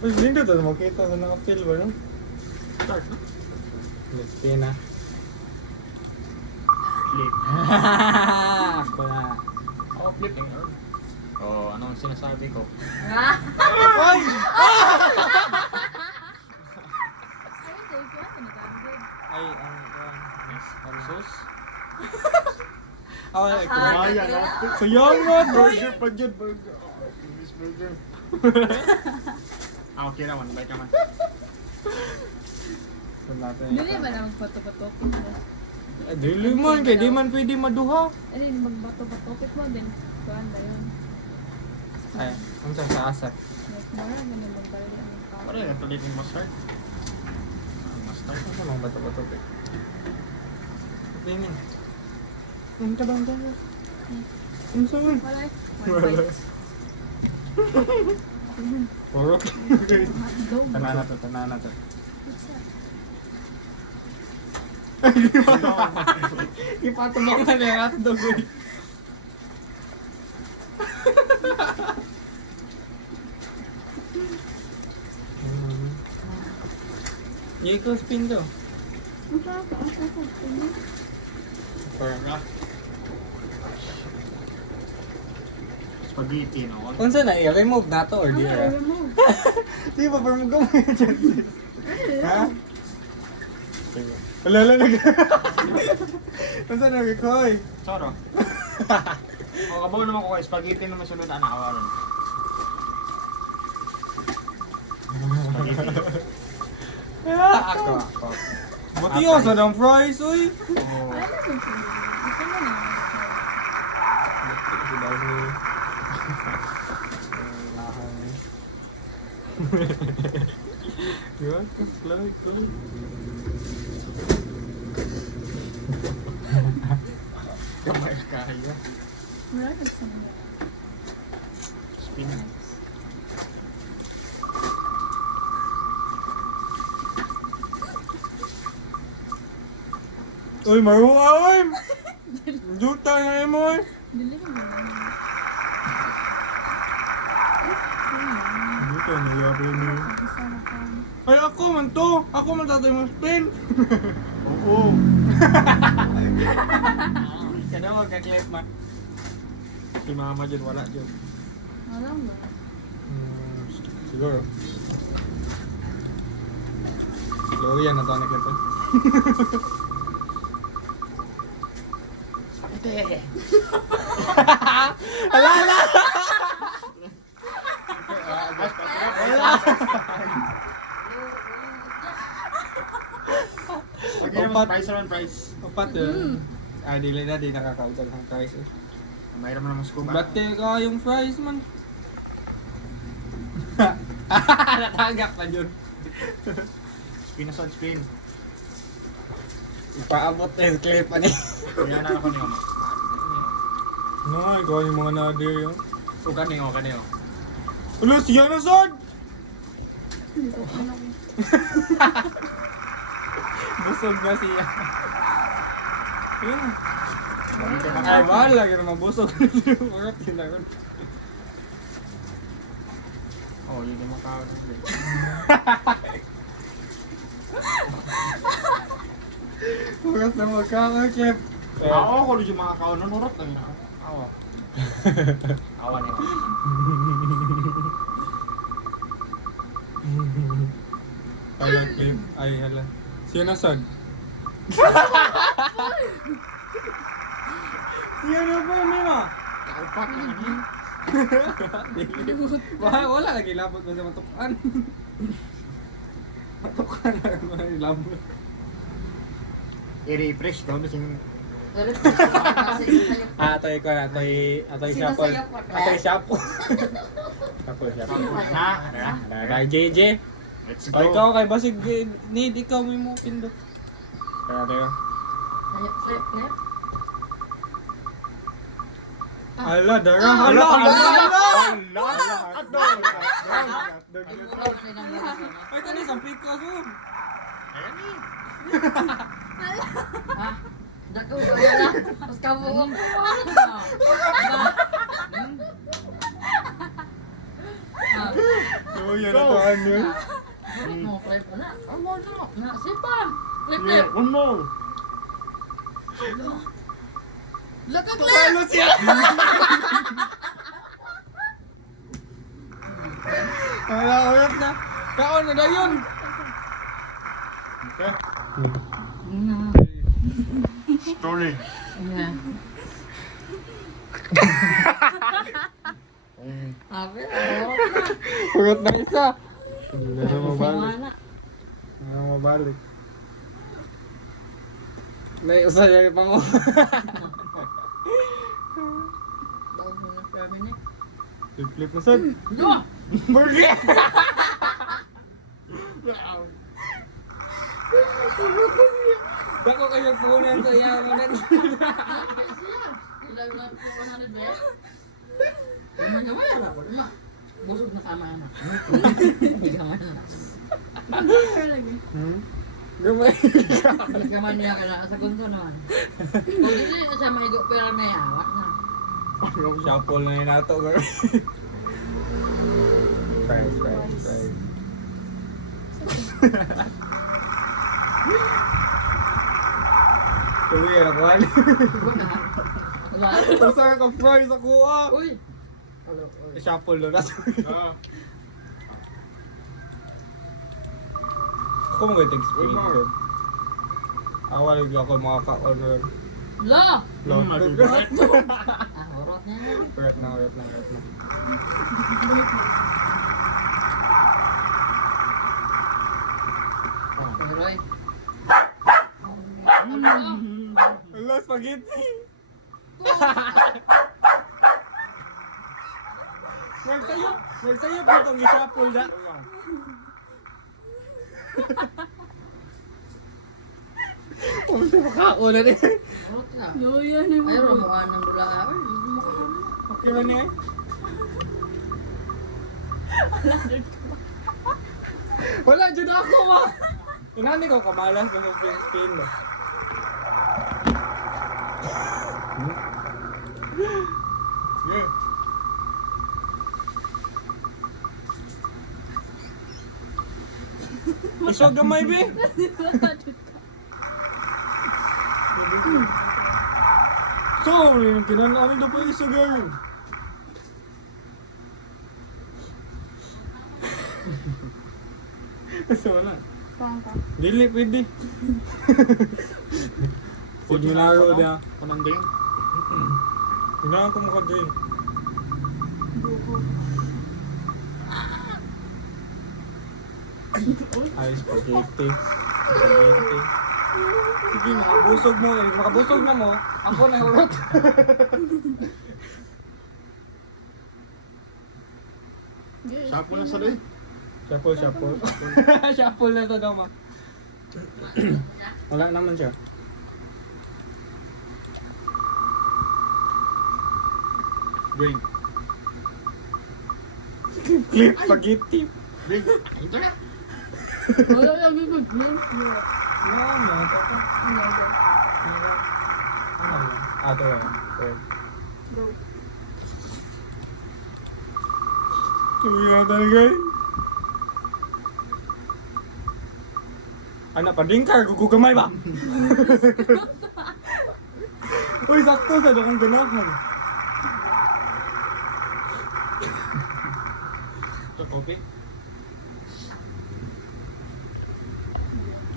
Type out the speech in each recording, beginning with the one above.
Mas lindo to, makita sa nakapil ba, no? Start na. Let's play na. Flip. Ako na. Ako flipping. Oh, anong sinasabi ko? Ay! Ay, Yes. Sus. ako na ito. Kaya na. Sayang mo, boy! Burger pa dyan. Burger. English burger. Okay naman. Bait naman. So, natin Dili ba lang bato-batokit mo? Dili man, kaya di man pwede maduha. Ano yung magbato-batokit mo din? Kuhan ba yun? Ay, ang sa asat. Like, mara mo na magbalik ang tao. Pare, natulit yung mustard. Mustard. Ano mang bato-bato pa? Tingin. Ang tabang tayo. Ang saan? Wala eh. Wala. Puro. Hotdog. Tanana to, tanana to. Ipatubak na niya ang hotdog. Ikaw spin to. Parang spaghetti, no? Kung saan na, i-remove na to or di na? Di ba, parang magawa yung chances. Ha? Wala lang nag... Kung saan na, Koy? Soro. O, kabaw naman ko kay spaghetti naman sunod na nakawalan. Spaghetti. Ako. Matiyosa ng fries, uy! Oh. Ano ba siya? Ito na lang. Yun, slide. Kamay kaya. Wala na siya. Spin. Uy, maruay! Juta na mo, eh! Dili mo na. Juta na yabi niyo. Kasama ka. Ay, ako man to! Ako man tatay mo spin! Oo. Kada magka-clip man. Si mama dyan, wala dyan. Alam ba? Siguro. Gloria na to na-clip. Ala! Okay naman, price naman, price. Opat yun. Ah, dili na, di nakakautag ng fries. Mayroon mo naman scuba. Bate ka yung fries man. Natagak pa yun. Spin na saan, spin. Ipaabot na yung clip ani. Kaya na ako niyo. No, ikaw yung mga nadir yun. O kaniyo, kaniyo. Ulo, siya na son! Busog na siya. Yun. Ay, mahal lagi na mabusog. Urap yun na yun. Oh, yun yung makaw. Urat na magkakakip. Ako ko yung makakaw. Nanurot lang yun ako. Awa. Awa niya. Hala, clip. Ay, hala. Siya na son. Siya na po, Mima. Kaupak na niya. Wala lagi labot mo sa matukan. Matukan na mga labot. I-refresh daw na siyang... Atoy ko na, atoy shuffle. Atoy shuffle. Shuffle, shuffle. Dahil JJ. Let's O ikaw kay basig need ikaw mo pindot. Kaya tayo. Ala, dara. Ala, Ay, tani sampit ka zoom. Ayan eh. Dako wala. Pas kamu ang Oh, yan ang taan yun. Mo, prep na. Ang mo na. Sipa. Flip, Yeah, flip. one more. Talo siya! Wala, ulit na. Kaon na yun. Okay. Mm. Story. Yeah. Sabi, Ulit na isa. Hindi na oh. mabalik. Wala. Hindi na mabalik. May usa niya pang Bago mo na per minute. flip na sad. Yo! Burger! Dako kayo punan to yaman. Ilang na 100 ba? Naman naman yan ako. Busog na kama na. Hindi kaman na. Pero lagi. Gamay. Hindi kaman niya ka na. Sa gunto naman. Kung hindi na siya maigo pera may hawak na. Yung shuffle na yun nato. Fries. Tuloy yan ako. Wala. Basta ka fries ako ah. Uy! Shuffle na nato. Ah, Ako mga experience. Awal yung ako makaka-order. La! Long. nag-right. Ah, horot niya. Correct na. Roy. Hello, spaghetti! Magsayop mo itong isapol na. Pumunta mo kaon na rin. Horot na. Luya na mo. Ayaw mo ka ng dula. Uy, hindi mo ka. Okay man yan? Wala, dyan ako ma! Inani ko kamalas ko sa Spain mo. Yeah. Isog gamay be! So, kinanami daw pa isog yun. So, wala. Pangka. Dili, pwede. Pwede mo naro niya. Pananding. Hinaan ko makadrink. Buko. Ay, spaghetti. Sige, makabusog mo. Makabusog na mo. Ako na urot. Sapo na sa day. Shuffle. Shuffle na to daw ma. Wala naman siya. Bring. Flip spaghetti. Bring. Wala lagi mag-game. Ano? Ako. Ano yan? Ah, ito yan. Go. Kuya talaga eh. Anak pa din ka, gugugamay ba? Uy, sakto sa dakong ganahan. Ito, kopi.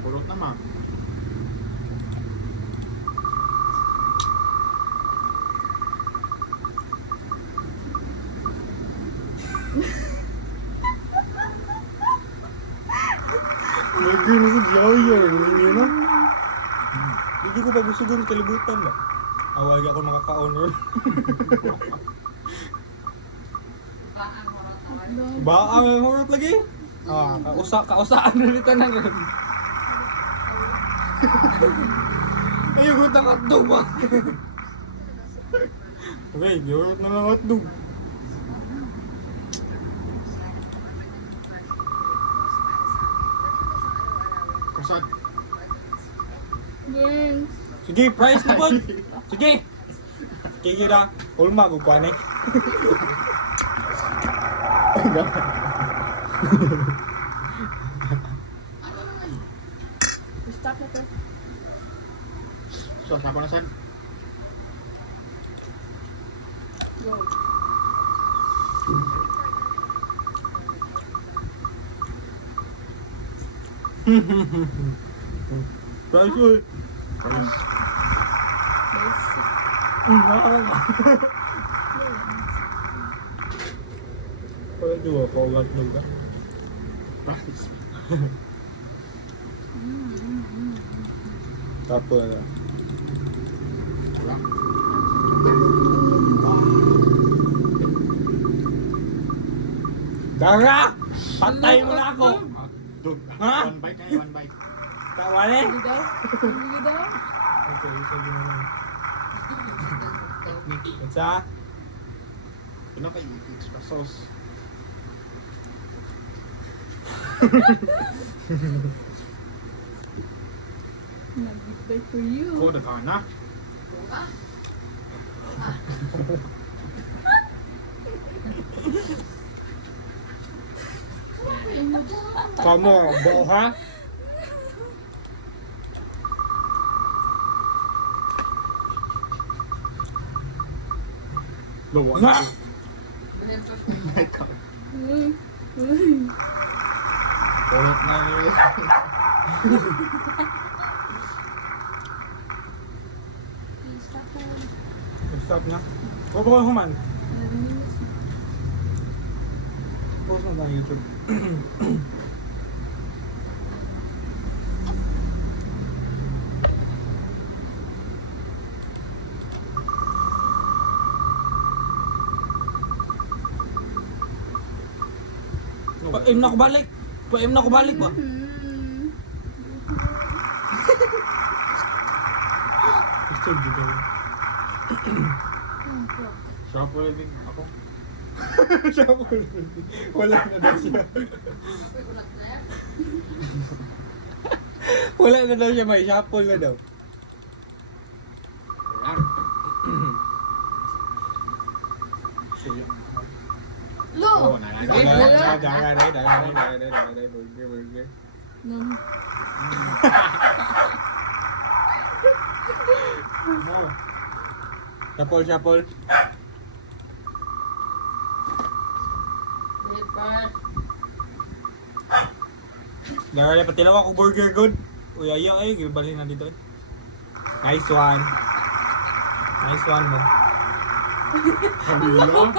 Pulot naman. Lagi na sa lawyer, yun na. Hindi ko pa gusto kong kalibutan ba? Awag ako makaka-honor. Ba, ang horot lagi? Ah, kausaan ulit na nga. Ayun, hutang hotdog ba? Okay, horot na lang hotdog. Kasad. Yes. Sige, price na po. Sige. Sige na. Ulma, gugwan eh. Ano naman? Stop na to. So, sapa na saan? Go. Brazil. Basic. Wala dua, kaulat mo ka. Practice. Tapo na. Wala. Dara! Patay mo na ako! Dog. Ha? One bite na, one bite. Tawali! Hindi daw. Hindi daw. Okay, sabi mo lang. Technique. What's up? Ano kayo? Extra sauce. Nag-big for you. Ko, nagkana. Kamu, bau ha? Lawa. Nga! My God. Wait na yun. Stop na. Stop na. Huwag ko human. Narinig mo. Post mo sa YouTube. Pa-aim na ako balik. Pa-aim na ako balik ba? Gusto dito. Sarap wala din ako. Siya po. Wala na daw siya. Wala na daw siya, may shuffle na daw. Ayan. So, yung... Lo! Oh, nalagay. Burger. No. Shuffle. Lipat. Dahil patilaw ako burger good. Uy, ayaw ay, gibali na dito. Nice one. Nice one, man. Hello?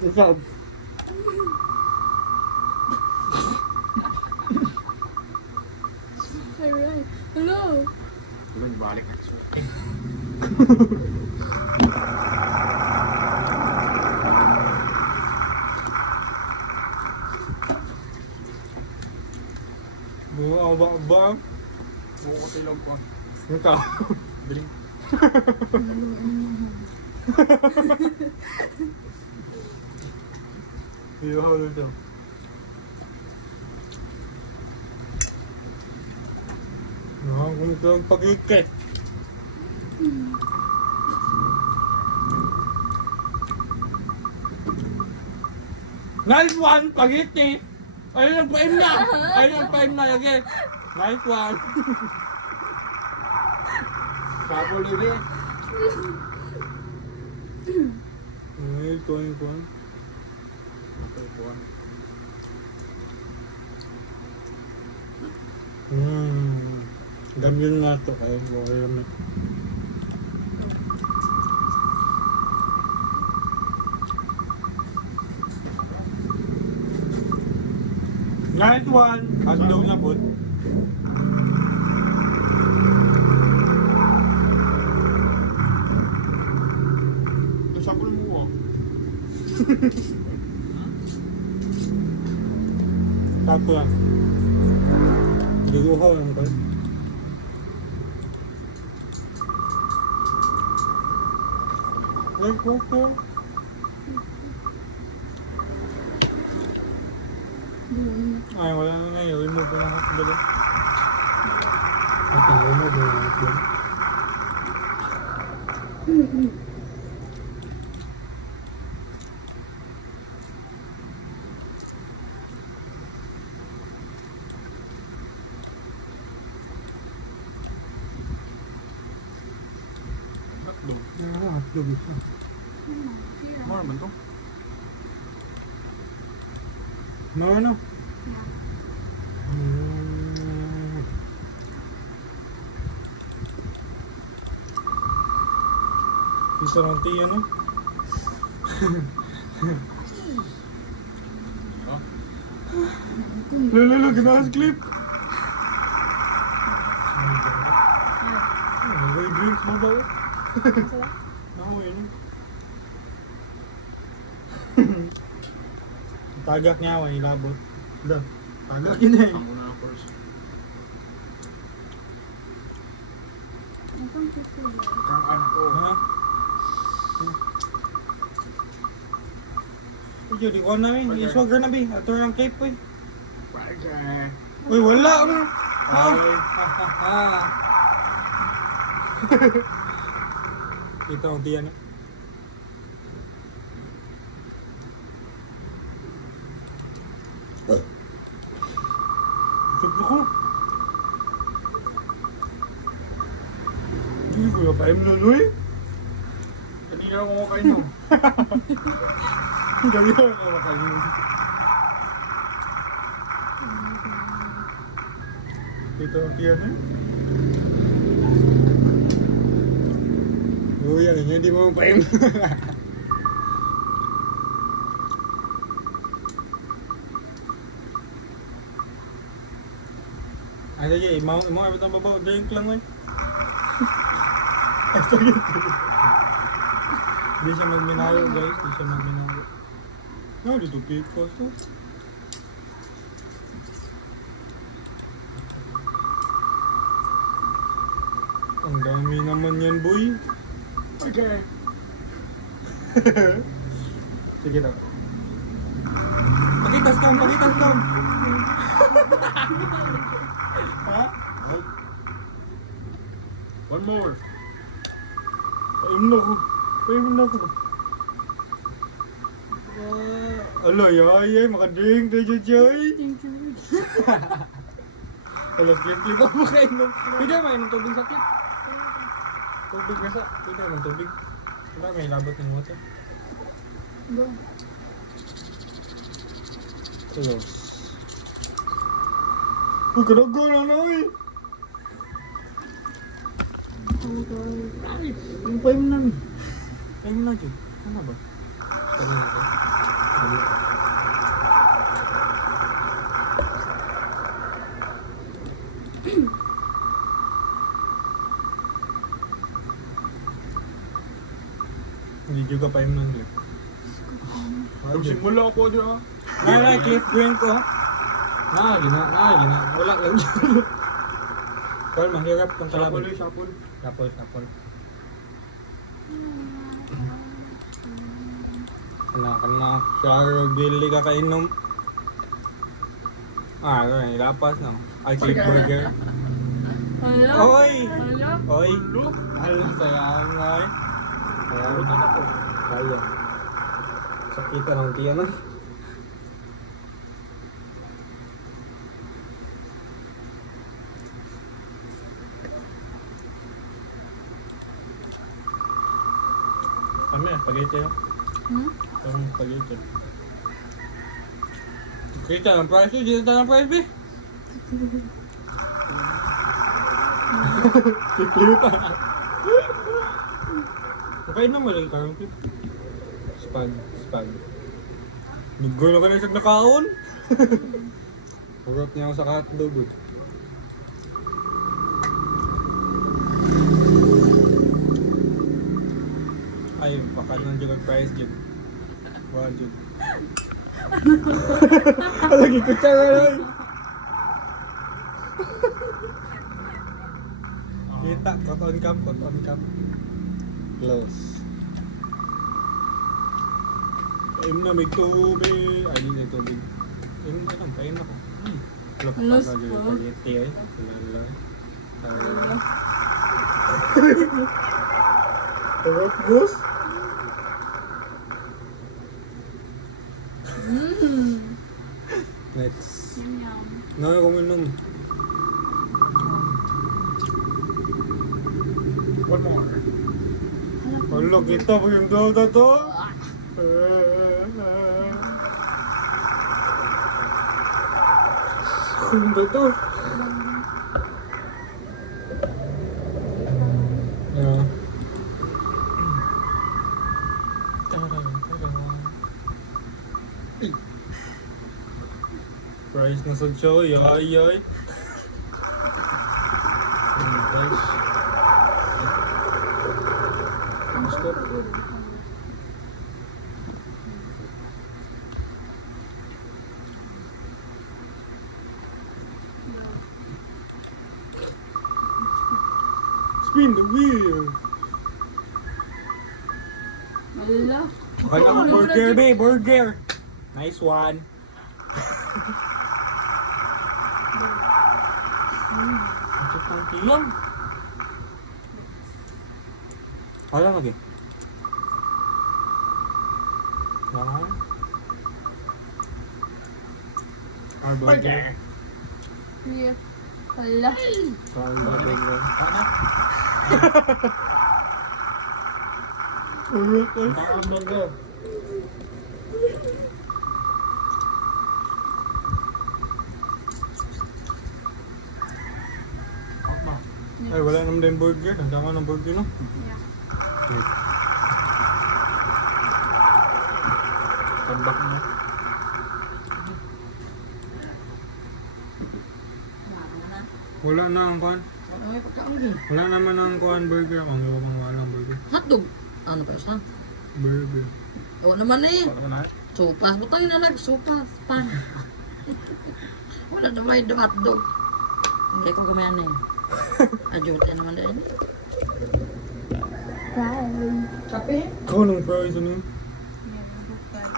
What's up? Alright. Hello! Walang balik na. Buo ba? Buko ko sa ilog ko. Ikaw. Drink. Iyo holo to. Nakakung ito ang pag-ikit. Nice one, pagiti. Ayun ang paim na. Ayun ang paim na lagi. Nice one. Sabo libre. Ay, kuhan. Okay, kuhan. Ganyan nga to kaya okay naman. Nice one! Hotdog na po. Sabo mo ko. Tapo lang. Duguhaw lang ko. Ay, koko. Ay, wala na nga yun. Remove na lang ako. Matalo na ba yung upload? Hotdog. Upload isa. More man to. No. Isa ng tiya, no? Lalo, ginawas clip. May drinks mo ba? Ako yun. Tagak niya ako, ilabot. Dah, tagak yun eh. Ako na first. Kang anto. Ha? Uy, di ko na rin. Isuwaga na ba? Ato ang cape ko eh. Bagay. Uy, wala mo. Ay. Ito ang tiyan eh. Sige ko. Hindi ko na pa-im nun eh. Kanina ako makainom. Gabi ako makalimutan. Ito ang tiyan eh. Oh, yan. Hindi mo pa-im. Ay, sige. Imo abot ang babaw. Drink lang eh. Hindi siya magminayo guys. Hindi siya magminayo. Ah, dito piko. So. Ang dami naman yan, boy. Bagay. Sige na. Pakitas kam, pakitas kam. Ha? One more. Paim na ko. Paim na ko. Alo, yay, makadrink tayo, Jay. Alam, clip ako makainom. Pwede ba mainom tubig sa clip? Tubig na sa. Pwede naman tubig. Wala, may labot ng water. Go. Hello. Uy, kadago na na eh. Yung paim na mi. Paim na dyan. Ano ba? Sabi natin. Hindi juga paim na dyan. Nagsimula ako dyan. Nara, clip drink ko. Gina. Wala lang dyan. Kaya mahirap kung kalaban. Sapol. Sapol. Kana. Siya, bili ka kainom. Ay, lapas na. Ay, clip burger. Hala? Oy! Hala? Oy! Hala, sayang ay. Ano na ako? Sayang. Sakita ng tiyan na. Kami, spaghetti yun. Parang spaghetti. Kita ng price yun, kita ng price be. Siklipa. Nakain naman lang karang tip. Spag. Naggulo ka na isang nakaon. Purot niya ako sa hotdog. Ay, bakal nang dyan ang price dyan. Wow, dyan. Lagi kutsara lang. Kita, cut on cam. Close. Paim na, may tubig. Ay, hindi na tubig. Paim na ako. Wala pa Alas pa po. spaghetti eh. Wala lang. Sarap, boss. Next. Yum yum. Naka ko minum. One more. Wala, kita pa yung dota to. Kundo to. Yeah. Price na sa choy, ay ay. Price. Gusto. Spin the wheel. Wala. Wala ko burger, be, burger. Nice one. Ito pang tilang. Wala lagi. One. Our burger. Yeah. Wala. Our burger. Ano? Parang burger. Apa? Ay, wala naman din burger. Ang tama ng burger, no? Yeah. Okay. Tembak mo. Wala na ang kuhan. May pagkaon din. Wala naman ang kuhan burger. Ang iba pang wala ang burger. Hotdog. Ano pa isa? Burger. Oo naman eh. Ano naman na? Sopas. Butang na lang. Sopas. Pa. Wala na may hotdog. Hindi ko gamayan eh. Ajute naman din. Fries. Kape? Oh, nung fries ano yun? Yeah, bukan.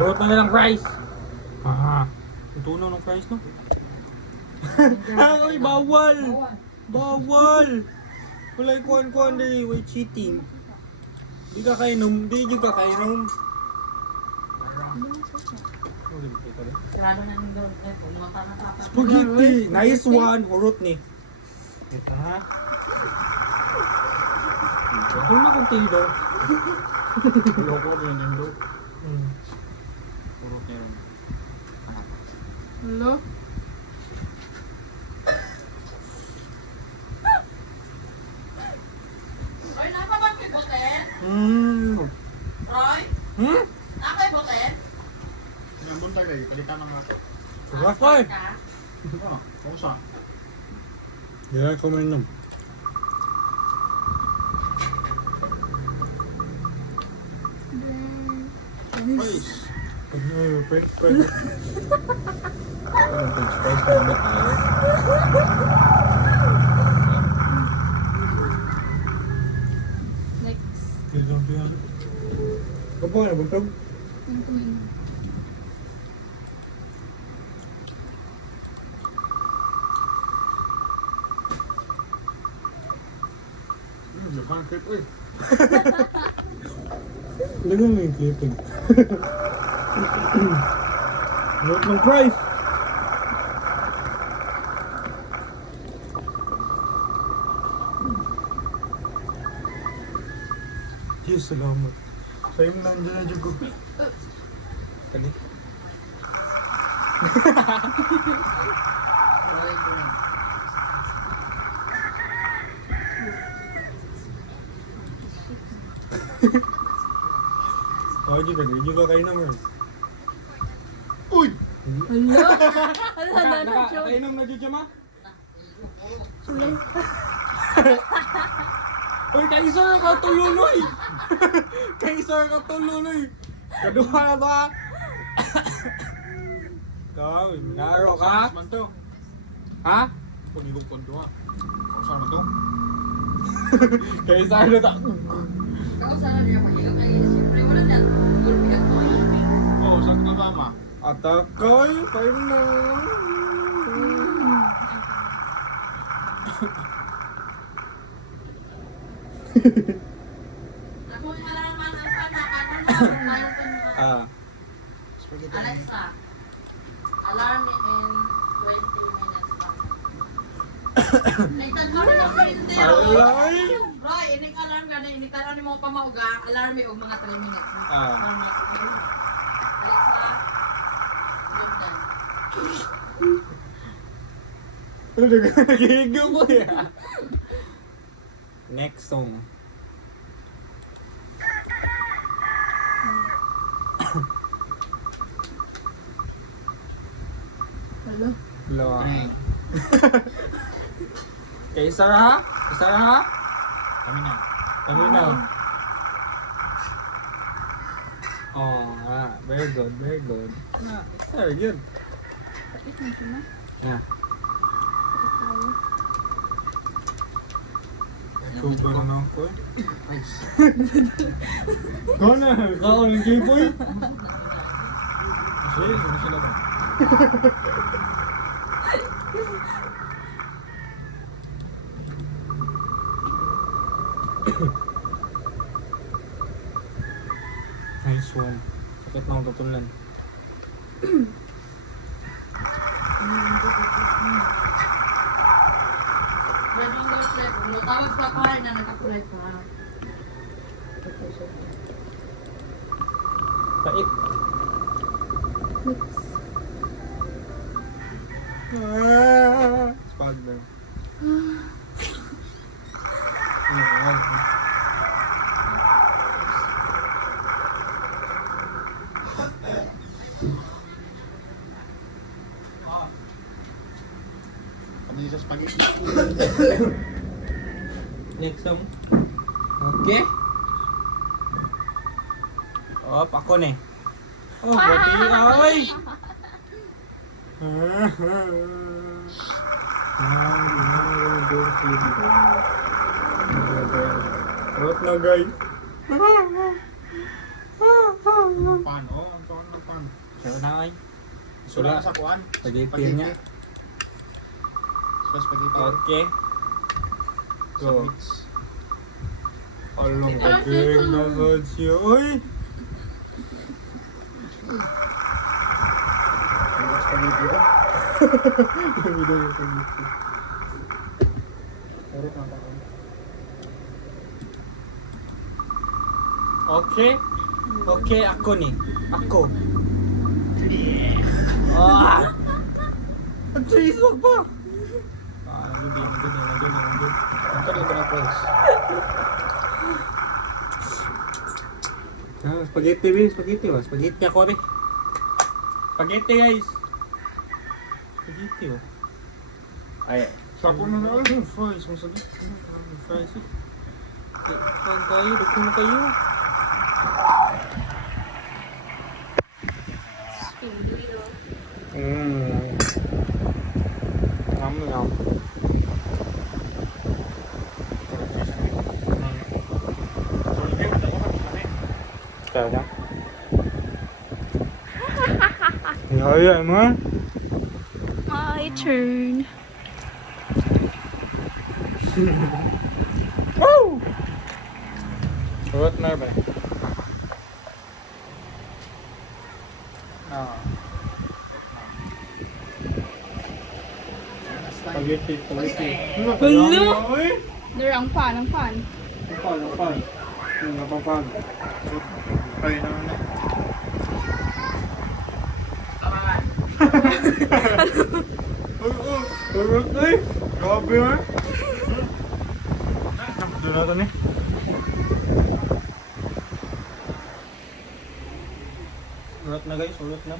Burot na nilang fries. Ah. Tutunaw ng fries, no? Ay, bawal! Bawal! Wala yung kuhan-kuhan din. Wait, cheating. Di ka kainom. Di ka kainom. Sarado na ng gawin. Pumunta na tapat. Spaghetti! Nice one! Urot ni. Ito ha. Ito na kong tido. Loko rin yung do. Hmm. Puro meron. Hello? Roy, napa ba kay boten? Roy, Hmm? napa yung boten? Yung buntag lagi, palitan ng mga. Sarap ay! Ka? Ano? Kausa. Yeah, kuminom. Please. Ano, break. Ano yung spice na naman tayo? Next. Kailan. Kapo na, bugtog. Yung kumain. Yung pancake, uy. Lagan mo yung clipping. Look ng price. Diyos, salamat. Sa'yo mo nandiyan na dyan ko. Kali. Roy, doon. Oh, dyan ka kayo naman. Uy! Hala! Hala na na, joke. Nakainom na dyan ma? Hala. Uy, kay sir ka tululoy! Kay sir ka tululoy! Kaduha na ba? Ikaw, naro ka? Man to. Ha? Pagigong kondo ha. Kausa man to. Kay sir na ta. Kau sana dia pakai kaya siyempre wala dyan. Gulpi ako. Oh, sakto tama. Atakay, kayo na. Ako yung alaman ang panakan. Ah. Spaghetti. Alexa, alarm me in 20 minutes pa. Nagtad mo rin ang printer. Alay! Roy, ining alarm ka na, initaran ni mo pamauga, alarm me og mga 3 minutes. Ah. Alexa, good time. Ano nag-higa mo ya? Next song. Hala. Hello. Okay, Sarah ha? Sarah ha? Kami na. Kami na. Oh, very good, very good. Very good. Tapos na siya na. Ah, Tapos tayo. super na ako. Nice. Go na, kaon ng J-boy. Actually, hindi sila ba? Nice one. Sakit na akong tutulan. Pwede yung girl flag, tawag pa pa na nakakulit pa. Pait. Next. Spag na. Kami sa spaghetti. Next song. Okay. Op, ako na eh. Oh, bati ay! Rot na guys. Pan, oh, ang tuwan ng pan. Kaya na ay. Sula Sula. sa kuan. Spaghetti niya. Sula spaghetti. Okay. Sa Go. mix. Alam ko din na siya. Uy! Sula spaghetti. Kami daw yung spaghetti. Pero kanta ko. Okay. Okay, ako ni. Ako. Ah! Ang cheese, wag pa! Nagudi. Ang ka dito na press. Spaghetti, babe. Spaghetti, oh. Spaghetti ako, rin. Spaghetti, guys. Spaghetti, oh. Ay, Sapo na na. Fries. Masabi. fries, eh. Kain tayo, dagko na kayo. Yum, yum. Talaga? Yaya mo? My turn. Woo! What na ba? Spaghetti, spaghetti. Hello? Ang pan. Ang pan. Ang pan. Ay, naman na. Ay! Grabe ha! Doon natin eh. Ulat na guys, ulat na.